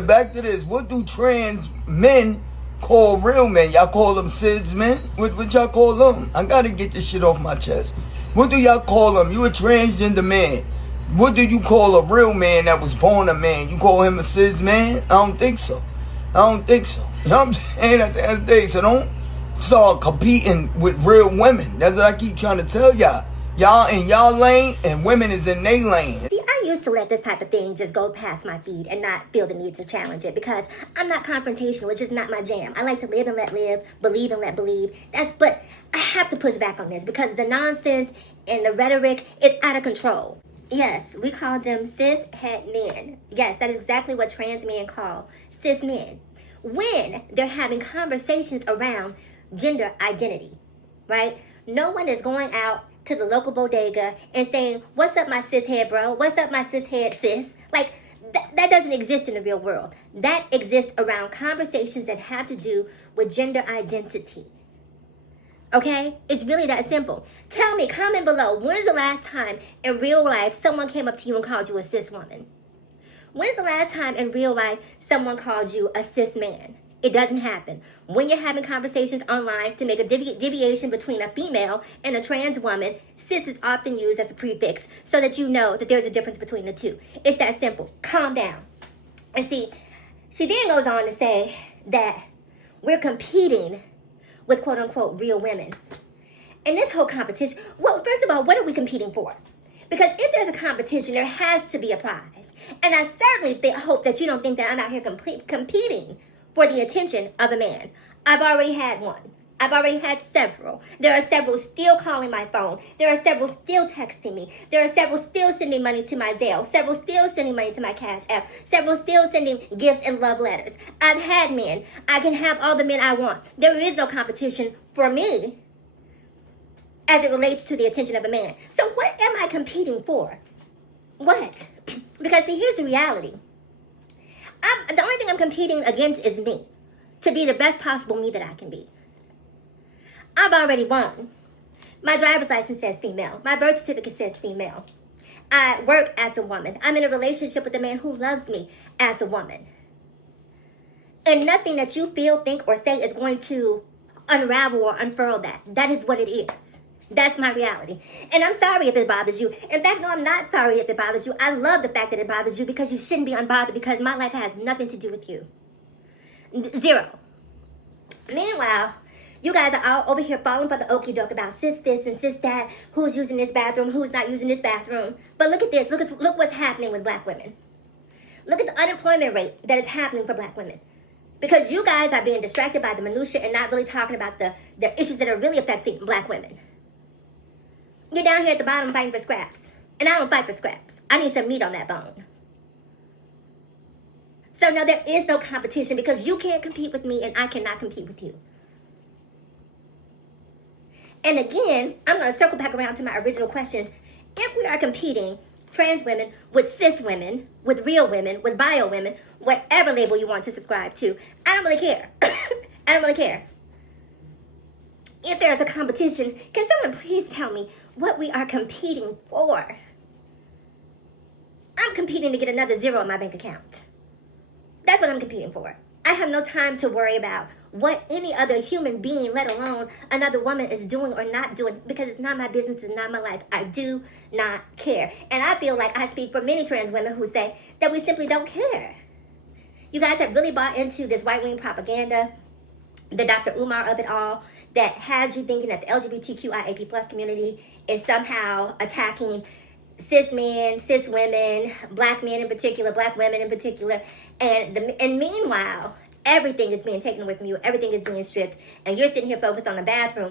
anyway, back to this. What do trans men call real men? Y'all call them cis men? What y'all call them? I gotta get this shit off my chest. What do y'all call them? You a transgender man. What do you call a real man that was born a man? You call him a cis man? I don't think so. I don't think so. You know what I'm saying? At the end of the day, so don't start competing with real women. That's what I keep trying to tell y'all. Y'all in y'all lane and women is in they lane. See, I used to let this type of thing just go past my feed and not feel the need to challenge it because I'm not confrontational. It's just not my jam. I like to live and let live, believe and let believe. But I have to push back on this because the nonsense and the rhetoric is out of control. Yes, we call them cis-het men. Yes, that is exactly what trans men call cis men. When they're having conversations around gender identity, right? No one is going out to the local bodega and saying, what's up my cis head bro? What's up my cis head sis? Like, that doesn't exist in the real world. That exists around conversations that have to do with gender identity. Okay? It's really that simple. Tell me, comment below, when's the last time in real life someone came up to you and called you a cis woman? When's the last time in real life someone called you a cis man? It doesn't happen. When you're having conversations online to make a deviation between a female and a trans woman, cis is often used as a prefix so that you know that there's a difference between the two. It's that simple. Calm down. And see, she then goes on to say that we're competing with quote-unquote real women. And this whole competition, well, first of all, what are we competing for? Because if there's a competition, there has to be a prize. And I certainly hope that you don't think that I'm out here competing for the attention of a man. I've already had one. I've already had several. There are several still calling my phone. There are several still texting me. There are several still sending money to my Zelle. Several still sending money to my Cash App. Several still sending gifts and love letters. I've had men. I can have all the men I want. There is no competition for me as it relates to the attention of a man. So what am I competing for? What? Because see, here's the reality. The only thing I'm competing against is me. To be the best possible me that I can be. I've already won. My driver's license says female. My birth certificate says female. I work as a woman. I'm in a relationship with a man who loves me as a woman. And nothing that you feel, think, or say is going to unravel or unfurl that. That is what it is. That's my reality. And I'm sorry if it bothers you. In fact, no, I'm not sorry if it bothers you. I love the fact that it bothers you because you shouldn't be unbothered because my life has nothing to do with you. Zero. Meanwhile, you guys are all over here falling for the okie doke about cis this and cis that, who's using this bathroom, who's not using this bathroom. But look at this. Look what's happening with black women. Look at the unemployment rate that is happening for black women. Because you guys are being distracted by the minutia and not really talking about the issues that are really affecting black women. You're down here at the bottom fighting for scraps. And I don't fight for scraps. I need some meat on that bone. So no, there is no competition because you can't compete with me and I cannot compete with you. And again, I'm going to circle back around to my original questions. If we are competing, trans women, with cis women, with real women, with bio women, whatever label you want to subscribe to, I don't really care. I don't really care. If there's a competition, can someone please tell me what we are competing for? I'm competing to get another zero in my bank account. That's what I'm competing for. I have no time to worry about what any other human being, let alone another woman, is doing or not doing because it's not my business, it's not my life. I do not care. And I feel like I speak for many trans women who say that we simply don't care. You guys have really bought into this right-wing propaganda, the Dr. Umar of it all, that has you thinking that the LGBTQIAP plus community is somehow attacking cis men, cis women, black men in particular, black women in particular, and meanwhile, everything is being taken away from you, everything is being stripped, and you're sitting here focused on the bathroom.